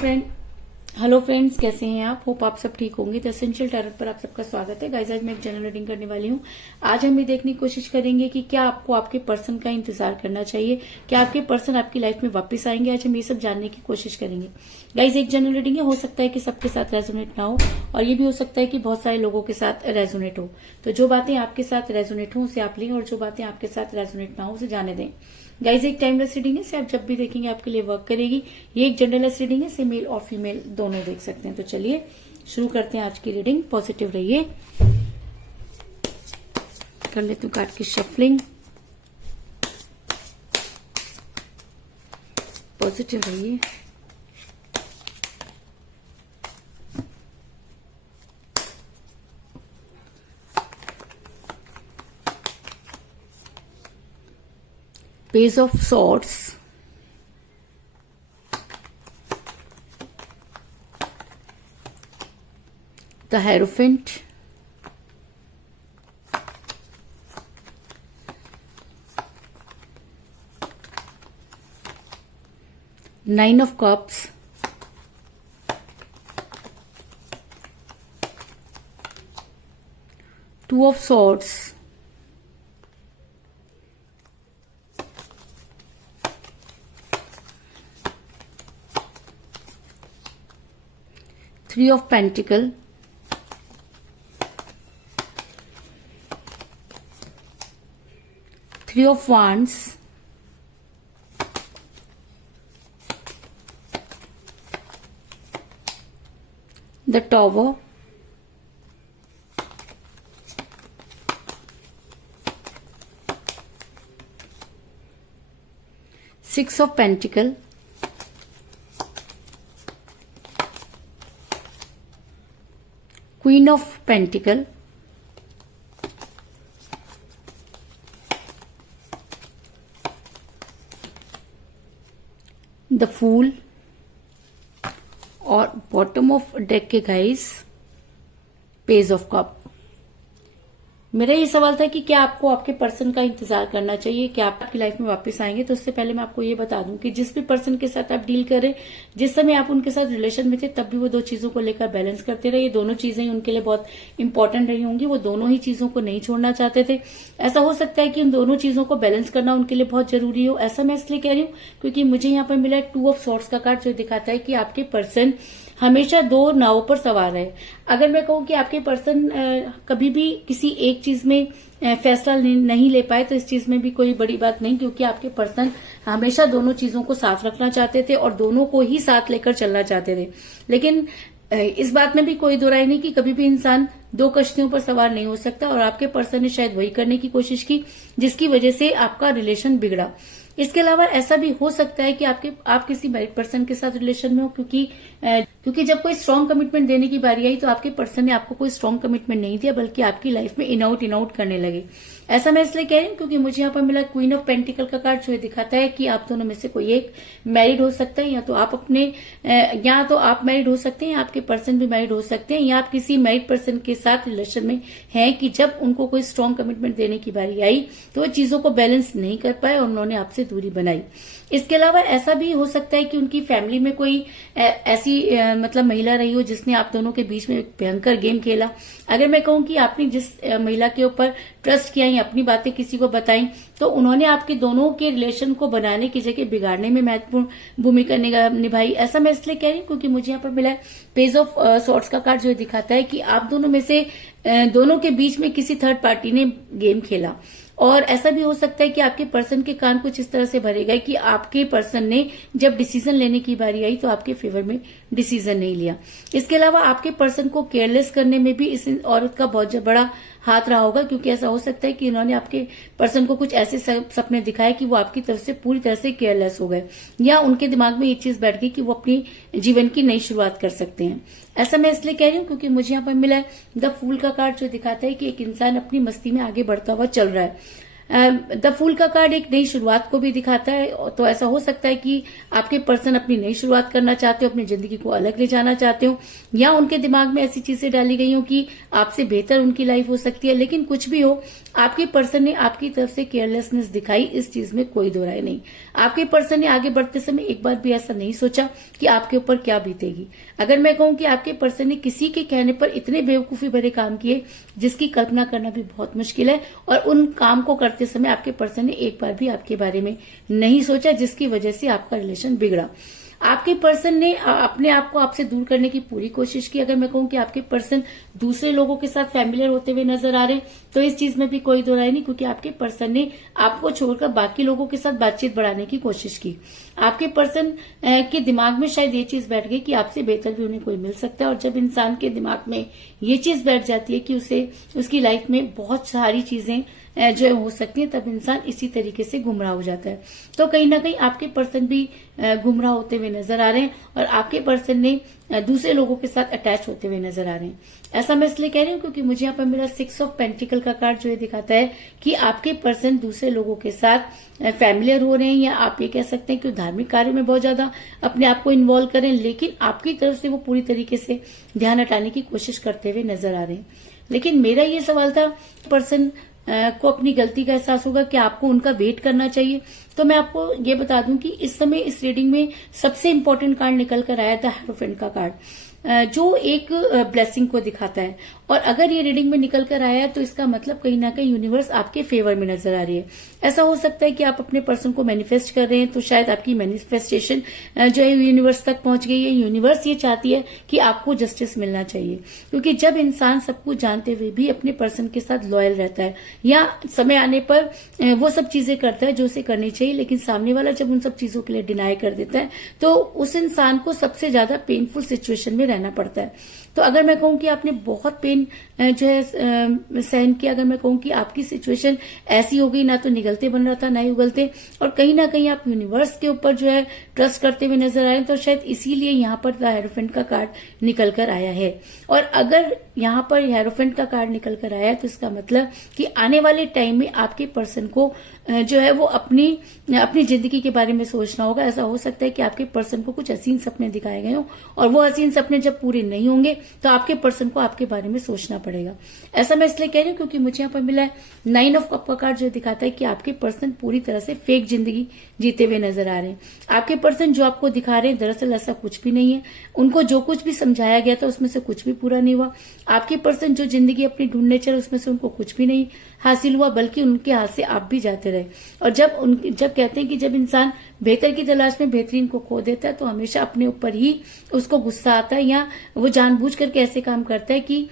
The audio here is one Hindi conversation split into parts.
हेलो फ्रेंड्स, कैसे हैं आप? होप आप सब ठीक होंगे। द एसेंशियल टैरोट पर आप सबका स्वागत है। गाइस, आज मैं एक जनरल रीडिंग करने वाली हूँ। आज हम ये देखने की कोशिश करेंगे कि क्या आपको आपके पर्सन का इंतजार करना चाहिए, क्या आपके पर्सन आपकी लाइफ में वापस आएंगे। आज हम ये सब जानने की कोशिश करेंगे। गाइस, एक जनरल रीडिंग है, हो सकता है कि सबके साथ रेजोनेट ना हो और ये भी हो सकता है कि बहुत सारे लोगों के साथ रेजोनेट हो। तो जो बातें आपके साथ रेजोनेट हो उसे आप लें और जो बातें आपके साथ रेजोनेट ना हो उसे जाने दें। गाइज, एक टाइमलेस रीडिंग है, इसे आप जब भी देखेंगे आपके लिए वर्क करेगी। ये एक जनरलेस रीडिंग है, इसे मेल और फीमेल दोनों देख सकते हैं। तो चलिए शुरू करते हैं आज की रीडिंग। पॉजिटिव रहिए। कर लेती हूँ कार्ड की शफलिंग। पॉजिटिव रहिए। Page of Swords, the Hierophant, Nine of Cups, Two of Swords, Three of Pentacles, Three of Wands, the Tower, Six of Pentacles, Queen of Pentacles, the Fool और बॉटम ऑफ डेक के गाइस पेज ऑफ कप। मेरा ये सवाल था कि क्या आपको आपके पर्सन का इंतजार करना चाहिए, क्या आप आपकी लाइफ में वापस आएंगे। तो उससे पहले मैं आपको ये बता दूं कि जिस भी पर्सन के साथ आप डील करें, जिस समय आप उनके साथ रिलेशन में थे, तब भी वो दो चीजों को लेकर बैलेंस करते रहे। ये दोनों चीजें उनके लिए बहुत इंपॉर्टेंट रही होंगी। वो दोनों ही चीजों को नहीं छोड़ना चाहते थे। ऐसा हो सकता है कि उन दोनों चीजों को बैलेंस करना उनके लिए बहुत जरूरी हो। ऐसा मैं इसलिए कह रही हूँ क्योंकि मुझे यहाँ पर मिला टू ऑफ सॉर्ड्स का कार्ड, जो दिखाता है कि आपके पर्सन हमेशा दो नावों पर सवार है। अगर मैं कहूँ कि आपके पर्सन कभी भी किसी एक चीज में फैसला नहीं ले पाए, तो इस चीज में भी कोई बड़ी बात नहीं, क्योंकि आपके पर्सन हमेशा दोनों चीजों को साथ रखना चाहते थे और दोनों को ही साथ लेकर चलना चाहते थे। लेकिन इस बात में भी कोई दो राय नहीं कि कभी भी इंसान दो कश्तियों पर सवार नहीं हो सकता, और आपके पर्सन ने शायद वही करने की कोशिश की जिसकी वजह से आपका रिलेशन बिगड़ा। इसके अलावा ऐसा भी हो सकता है कि आप किसी मैरिड पर्सन के साथ रिलेशन में हो, क्योंकि जब कोई स्ट्रांग कमिटमेंट देने की बारी आई तो आपके पर्सन ने आपको कोई स्ट्रांग कमिटमेंट नहीं दिया, बल्कि आपकी लाइफ में इन आउट करने लगे। ऐसा मैं इसलिए कह रही हूँ क्योंकि मुझे यहाँ पर मिला क्वीन ऑफ पेंटिकल का कार्ड, जो दिखाता है कि आप दोनों में से कोई एक मैरिड हो सकता है, या तो आप मैरिड हो सकते हैं, या आपके पर्सन भी मैरिड हो सकते हैं, या आप किसी मैरिड पर्सन के साथ रिलेशन में हैं कि जब उनको कोई स्ट्रांग कमिटमेंट देने की बारी आई तो वो चीजों को बैलेंस नहीं कर पाए और उन्होंने आपसे दूरी बनाई। इसके अलावा ऐसा भी हो सकता है कि उनकी फैमिली में कोई ऐसी मतलब महिला रही हो जिसने आप दोनों के बीच में एक भयंकर गेम खेला। अगर मैं कहूँ कि आपने जिस महिला के ऊपर ट्रस्ट किया या अपनी बातें किसी को बताई, तो उन्होंने आपके दोनों के रिलेशन को बनाने की जगह बिगाड़ने में महत्वपूर्ण भूमिका निभाई। ऐसा मैं इसलिए कह रही हूँ क्योंकि मुझे यहाँ पर मिला पेज ऑफ सॉर्ड्स का कार्ड, जो दिखाता है कि आप दोनों में से दोनों के बीच में किसी थर्ड पार्टी ने गेम खेला। और ऐसा भी हो सकता है कि आपके पर्सन के कान कुछ इस तरह से भरे गए कि आपके पर्सन ने जब डिसीजन लेने की बारी आई तो आपके फेवर में डिसीजन नहीं लिया। इसके अलावा आपके पर्सन को केयरलेस करने में भी इस औरत का बहुत बड़ा हाथ रहा होगा, क्योंकि ऐसा हो सकता है कि इन्होंने आपके पर्सन को कुछ ऐसे सपने दिखाए कि वो आपकी तरफ से पूरी तरह से केयरलेस हो गए, या उनके दिमाग में ये चीज बैठ गई कि वो अपनी जीवन की नई शुरुआत कर सकते हैं। ऐसा मैं इसलिए कह रही हूँ क्योंकि मुझे यहाँ पर मिला है द फूल का कार्ड, जो दिखाता है कि एक इंसान अपनी मस्ती में आगे बढ़ता हुआ चल रहा है। द फूल का कार्ड एक नई शुरुआत को भी दिखाता है। तो ऐसा हो सकता है कि आपके पर्सन अपनी नई शुरुआत करना चाहते हो, अपनी जिंदगी को अलग ले जाना चाहते हो, या उनके दिमाग में ऐसी चीजें डाली गई हो कि आपसे बेहतर उनकी लाइफ हो सकती है। लेकिन कुछ भी हो, आपके पर्सन ने आपकी तरफ से केयरलेसनेस दिखाई, इस चीज में कोई दो राय नहीं। आपके पर्सन ने आगे बढ़ते समय एक बार भी ऐसा नहीं सोचा कि आपके ऊपर क्या बीतेगी। अगर मैं कहूं कि आपके पर्सन ने किसी के कहने पर इतने बेवकूफी भरे काम किए जिसकी कल्पना करना भी बहुत मुश्किल है, और उन काम को करते समय आपके पर्सन ने एक बार भी आपके बारे में नहीं सोचा, जिसकी वजह से आपका रिलेशन बिगड़ा। आपके पर्सन ने अपने आप को आपसे दूर करने की पूरी कोशिश की। अगर मैं कहूं कि आपके पर्सन दूसरे लोगों के साथ फैमिलियर होते हुए नजर आ रहे हैं, तो इस चीज में भी कोई दो राय नहीं, क्योंकि आपके पर्सन ने आपको छोड़कर बाकी लोगों के साथ बातचीत बढ़ाने की कोशिश की। आपके पर्सन के दिमाग में शायद ये चीज बैठ गई कि आपसे बेहतर भी उन्हें कोई मिल सकता है। और जब इंसान के दिमाग में ये चीज बैठ जाती है कि उसे उसकी लाइफ में बहुत सारी चीजें जो हो सकती है, तब इंसान इसी तरीके से गुमराह हो जाता है। तो कहीं ना कहीं आपके पर्सन भी गुमराह होते हुए नजर आ रहे हैं, और आपके पर्सन ने दूसरे लोगों के साथ अटैच होते हुए नजर आ रहे हैं। ऐसा मैं इसलिए कह रही हूँ क्योंकि मुझे यहाँ पर मेरा 6 ऑफ पेंटिकल का कार्ड जो ये दिखाता है कि आपके पर्सन दूसरे लोगों के साथ फैमिलियर हो रहे हैं, या आप ये कह सकते हैं कि धार्मिक कार्य में बहुत ज्यादा अपने आप को इन्वॉल्व करें, लेकिन आपकी तरफ से वो पूरी तरीके से ध्यान हटाने की कोशिश करते हुए नजर आ रहे हैं। लेकिन मेरा ये सवाल था, पर्सन को अपनी गलती का एहसास होगा कि आपको उनका वेट करना चाहिए। तो मैं आपको ये बता दूं कि इस समय इस रीडिंग में सबसे इंपॉर्टेंट कार्ड निकल कर आया था हेरोफेंट का कार्ड, जो एक ब्लेसिंग को दिखाता है। और अगर ये रीडिंग में निकल कर आया है तो इसका मतलब कहीं ना कहीं यूनिवर्स आपके फेवर में नजर आ रही है। ऐसा हो सकता है कि आप अपने पर्सन को मैनिफेस्ट कर रहे हैं, तो शायद आपकी मैनिफेस्टेशन जो है यूनिवर्स तक पहुंच गई है। यूनिवर्स ये चाहती है कि आपको जस्टिस मिलना चाहिए, क्योंकि जब इंसान सब कुछ जानते हुए भी अपने पर्सन के साथ लॉयल रहता है, या समय आने पर वो सब चीजें करता है जो उसे करनी चाहिए, लेकिन सामने वाला जब उन सब चीजों के लिए डिनाई कर देता है, तो उस इंसान को सबसे ज्यादा पेनफुल सिचुएशन में रहना पड़ता है। तो अगर मैं कहूं कि आपने बहुत पेन जो है सहन किया, अगर मैं कहूं कि आपकी सिचुएशन ऐसी हो गई, ना तो निगलते बन रहा था ना ही उगलते, और कहीं ना कहीं आप यूनिवर्स के ऊपर जो है ट्रस्ट करते हुए नजर आए, तो शायद इसीलिए यहाँ पर द हेरोफेंट का कार्ड निकल कर आया है। और अगर यहाँ पर हेरोफेंट का कार्ड निकल कर आया है, तो इसका मतलब कि आने वाले टाइम में आपके पर्सन को जो है वो अपनी जिंदगी के बारे में सोचना होगा। ऐसा हो सकता है कि आपके पर्सन को कुछ हसीन सपने दिखाए गए हों, और वो हसीन सपने जब पूरे नहीं होंगे तो आपके पर्सन को आपके बारे में सोचना पड़ेगा। ऐसा मैं इसलिए कह रही हूँ क्योंकि मुझे यहाँ पर मिला है 9 ऑफ कप का कार्ड, जो दिखाता है कि आपके पर्सन पूरी तरह से फेक जिंदगी जीते हुए नजर आ रहे हैं। आपके पर्सन जो आपको दिखा रहे हैं दरअसल ऐसा कुछ भी नहीं है। उनको जो कुछ भी समझाया गया था उसमें से कुछ भी पूरा नहीं हुआ। आपके पर्सन जो जिंदगी अपनी ढूंढने चले उसमें से उनको कुछ भी नहीं हासिल हुआ, बल्कि उनके हाथ से आप भी जाते रहे। और जब कहते हैं कि जब इंसान बेहतर की तलाश में बेहतरीन को खो देता है, तो हमेशा अपने ऊपर ही उसको गुस्सा आता है, या वो जानबूझ करके ऐसे काम करता है कि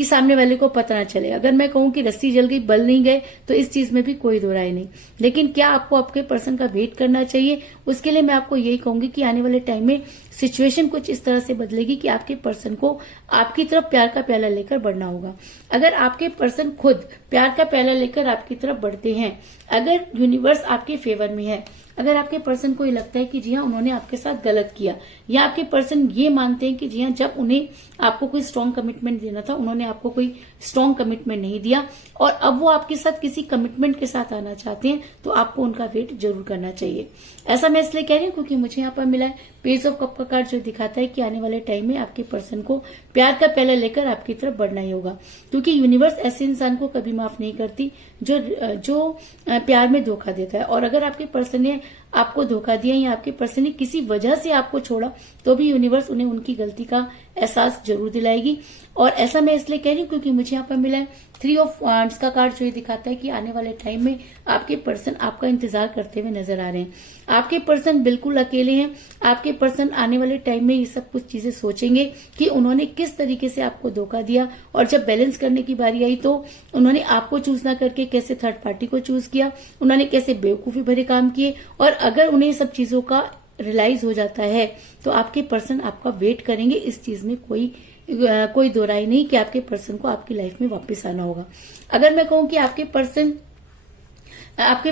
सामने वाले को पता ना चले। अगर मैं कहूं कि रस्सी जल गई बल नहीं गए, तो इस चीज में भी कोई दो राय नहीं। लेकिन क्या आपको आपके पर्सन का वेट करना चाहिए? उसके लिए मैं आपको यही कहूंगी कि आने वाले टाइम में सिचुएशन कुछ इस तरह से बदलेगी कि आपके पर्सन को आपकी तरफ प्यार का प्याला लेकर बढ़ना होगा। अगर आपके पर्सन खुद प्यार का प्याला लेकर आपकी तरफ बढ़ते हैं, अगर यूनिवर्स आपके फेवर में है, अगर आपके पर्सन को ये लगता है कि जी हाँ उन्होंने आपके साथ गलत किया, या आपके पर्सन ये मानते हैं कि जी हाँ जब उन्हें आपको कोई स्ट्रांग कमिटमेंट देना था उन्होंने आपको कोई स्ट्रांग कमिटमेंट नहीं दिया, और अब वो आपके साथ किसी कमिटमेंट के साथ आना चाहते हैं, तो आपको उनका वेट जरूर करना चाहिए। ऐसा मैं इसलिए कह रही हूँ क्योंकि मुझे यहाँ पर मिला है पेज ऑफ कप का कार्ड, जो दिखाता है कि आने वाले टाइम में आपके पर्सन को प्यार का प्याला लेकर आपकी तरफ बढ़ना ही होगा, क्योंकि यूनिवर्स ऐसे इंसान को कभी माफ नहीं करती जो प्यार में धोखा देता है। और अगर आपके पर्सन ने आपको धोखा दिया, या आपके पर्सन ने किसी वजह से आपको छोड़ा, तो भी यूनिवर्स उन्हें उनकी गलती का एहसास जरूर दिलाएगी। और ऐसा मैं इसलिए कह रही हूँ क्योंकि मुझे यहाँ पर मिला है 3 ऑफ वांड्स का कार्ड, जो ये दिखाता है कि आने वाले टाइम में आपके पर्सन आपका इंतजार करते हुए नजर आ रहे हैं। आपके पर्सन बिल्कुल अकेले हैं। आपके पर्सन आने वाले टाइम में ये सब कुछ चीजें सोचेंगे कि उन्होंने किस तरीके से आपको धोखा दिया, और जब बैलेंस करने की बारी आई तो उन्होंने आपको चूज ना करके कैसे थर्ड पार्टी को चूज किया, उन्होंने कैसे बेवकूफी भरे काम किए। और अगर उन्हें सब चीजों का रियलाइज हो जाता है, तो आपके पर्सन आपका वेट करेंगे। इस चीज में कोई दो राय नहीं कि आपके पर्सन को आपकी लाइफ में वापस आना होगा। अगर मैं कहूं कि आपके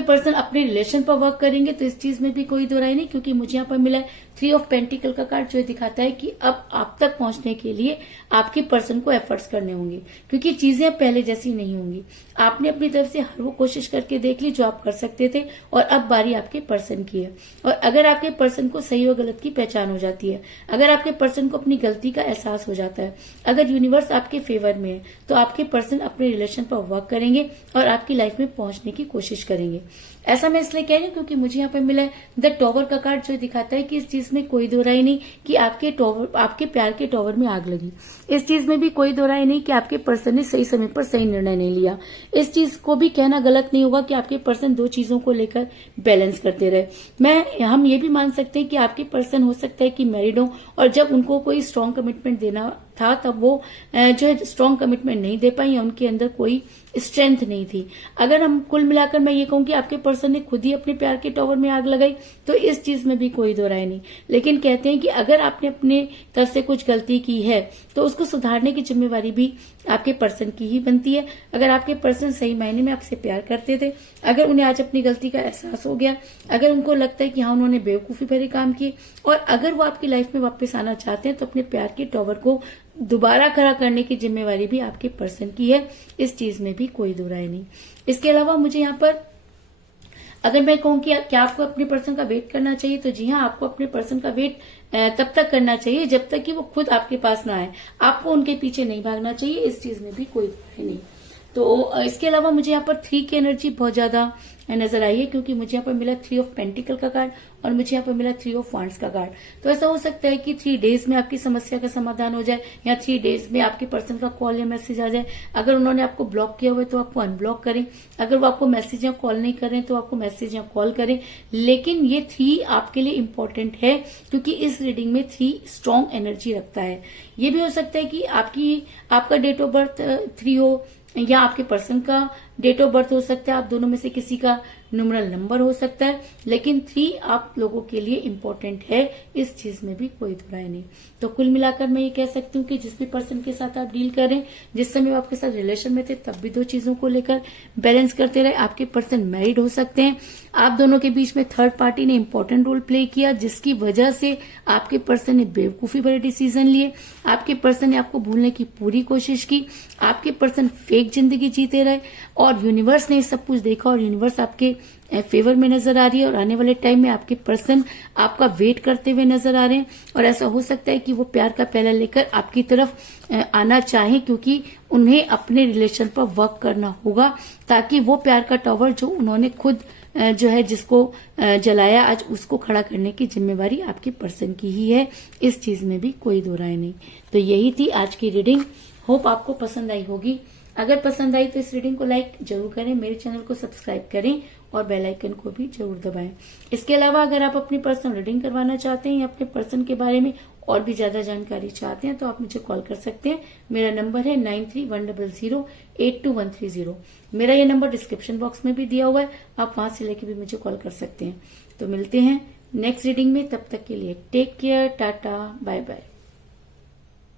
पर्सन अपने रिलेशन पर वर्क करेंगे, तो इस चीज में भी कोई दो राय नहीं, क्योंकि मुझे यहाँ पर मिला है 3 ऑफ पेंटिकल का कार्ड जो दिखाता है कि अब आप तक पहुंचने के लिए आपके पर्सन को एफर्ट्स करने होंगे, क्योंकि चीजें पहले जैसी नहीं होंगी। आपने अपनी तरफ से हर वो कोशिश करके देख ली जो आप कर सकते थे, और अब बारी आपके पर्सन की है। और अगर आपके पर्सन को सही और गलत की पहचान हो जाती है, अगर आपके पर्सन को अपनी गलती का एहसास हो जाता है, अगर यूनिवर्स आपके फेवर में है, तो आपके पर्सन अपने रिलेशन पर वर्क करेंगे और आपकी लाइफ में पहुंचने की कोशिश करेंगे। ऐसा मैं इसलिए कह रही हूँ क्योंकि मुझे यहाँ पे मिला है द टॉवर का कार्ड, जो दिखाता है कि इस चीज में कोई दो राय नहीं कि आपके प्यार के टॉवर में आग लगी। इस चीज में भी कोई दो राय नहीं कि आपके पर्सन ने सही समय पर सही निर्णय नहीं लिया। इस चीज को भी कहना गलत नहीं होगा कि आपके पर्सन दो चीजों को लेकर बैलेंस करते रहे। हम ये भी मान सकते हैं कि आपके पर्सन हो सकता है कि मैरिड हो, और जब उनको कोई स्ट्रांग कमिटमेंट देना था तब वो जो है स्ट्रांग कमिटमेंट नहीं दे पाई, या उनके अंदर कोई स्ट्रेंथ नहीं थी। अगर हम कुल मिलाकर मैं ये कहूं कि आपके पर्सन ने खुद ही अपने प्यार के टॉवर में आग लगाई, तो इस चीज में भी कोई दो राय नहीं। लेकिन कहते हैं कि अगर आपने अपने तरफ से कुछ गलती की है तो उसको सुधारने की जिम्मेवारी भी आपके पर्सन की ही बनती है। अगर आपके पर्सन सही मायने में आपसे प्यार करते थे, अगर उन्हें आज अपनी गलती का एहसास हो गया, अगर उनको लगता है कि हाँ उन्होंने बेवकूफी भरे काम किए, और अगर वो आपकी लाइफ में वापस आना चाहते हैं, तो अपने प्यार के टॉवर को दोबारा खड़ा करने की जिम्मेवारी भी आपके पर्सन की है। इस चीज में भी कोई दो राय नहीं। इसके अलावा मुझे यहाँ पर अगर मैं कहूं कि क्या आपको अपने पर्सन का वेट करना चाहिए, तो जी हाँ, आपको अपने पर्सन का वेट तब तक करना चाहिए जब तक कि वो खुद आपके पास ना आए। आपको उनके पीछे नहीं भागना चाहिए। इस चीज में भी कोई दो राय नहीं। तो इसके अलावा मुझे यहाँ पर 3 की एनर्जी बहुत ज्यादा नजर आई है, क्योंकि मुझे यहाँ पर मिला 3 ऑफ पेंटिकल का कार्ड, और मुझे यहाँ पर मिला 3 ऑफ वांड्स का कार्ड। तो ऐसा हो सकता है कि 3 डेज में आपकी समस्या का समाधान हो जाए, या 3 डेज में आपके पर्सन का कॉल या मैसेज आ जाए। अगर उन्होंने आपको ब्लॉक किया हुआ है तो आपको अनब्लॉक करें, अगर वो आपको मैसेज या कॉल नहीं कर रहे तो आपको मैसेज या कॉल करें। लेकिन ये 3 आपके लिए इंपॉर्टेंट है, क्योंकि इस रीडिंग में 3 स्ट्रॉन्ग एनर्जी रखता है। ये भी हो सकता है कि आपका डेट ऑफ बर्थ 3 हो, या आपके पर्सन का डेट ऑफ बर्थ हो सकता है, आप दोनों में से किसी का न्यूमरल नंबर हो सकता है, लेकिन 3 आप लोगों के लिए इंपॉर्टेंट है। इस चीज में भी कोई दो राय नहीं। तो कुल मिलाकर मैं ये कह सकती हूँ कि जिस भी पर्सन के साथ आप डील करें, जिस समय वो आपके साथ रिलेशन में थे तब भी 2 चीजों को लेकर बैलेंस करते रहे। आपके पर्सन मैरिड हो सकते हैं, आप दोनों के बीच में थर्ड पार्टी ने इंपॉर्टेंट रोल प्ले किया, जिसकी वजह से आपके पर्सन ने बेवकूफी भरे डिसीजन लिए, आपके पर्सन ने आपको भूलने की पूरी कोशिश की, आपके पर्सन फेक जिंदगी जीते रहे, और यूनिवर्स ने सब कुछ देखा, और यूनिवर्स आपके फेवर में नजर आ रही है। और आने वाले टाइम में आपके पर्सन आपका वेट करते हुए नजर आ रहे हैं, और ऐसा हो सकता है कि वो प्यार का पहला लेकर आपकी तरफ आना चाहें, क्योंकि उन्हें अपने रिलेशन पर वर्क करना होगा, ताकि वो प्यार का टॉवर जो उन्होंने खुद जो है जिसको जलाया आज, उसको खड़ा करने की जिम्मेवारी आपके पर्सन की ही है। इस चीज में भी कोई दो राय नहीं। तो यही थी आज की रीडिंग। होप आपको पसंद आई होगी। अगर पसंद आई तो इस रीडिंग को लाइक जरूर करें, मेरे चैनल को सब्सक्राइब करें, और बेल आइकन को भी जरूर दबाएं। इसके अलावा अगर आप अपनी पर्सनल रीडिंग करवाना चाहते हैं, या अपने पर्सन के बारे में और भी ज्यादा जानकारी चाहते हैं, तो आप मुझे कॉल कर सकते हैं। मेरा नंबर है 9310082130। मेरा ये नंबर डिस्क्रिप्शन बॉक्स में भी दिया हुआ है, आप वहां से लेके भी मुझे कॉल कर सकते हैं। तो मिलते हैं नेक्स्ट रीडिंग में, तब तक के लिए take care, tata, bye bye.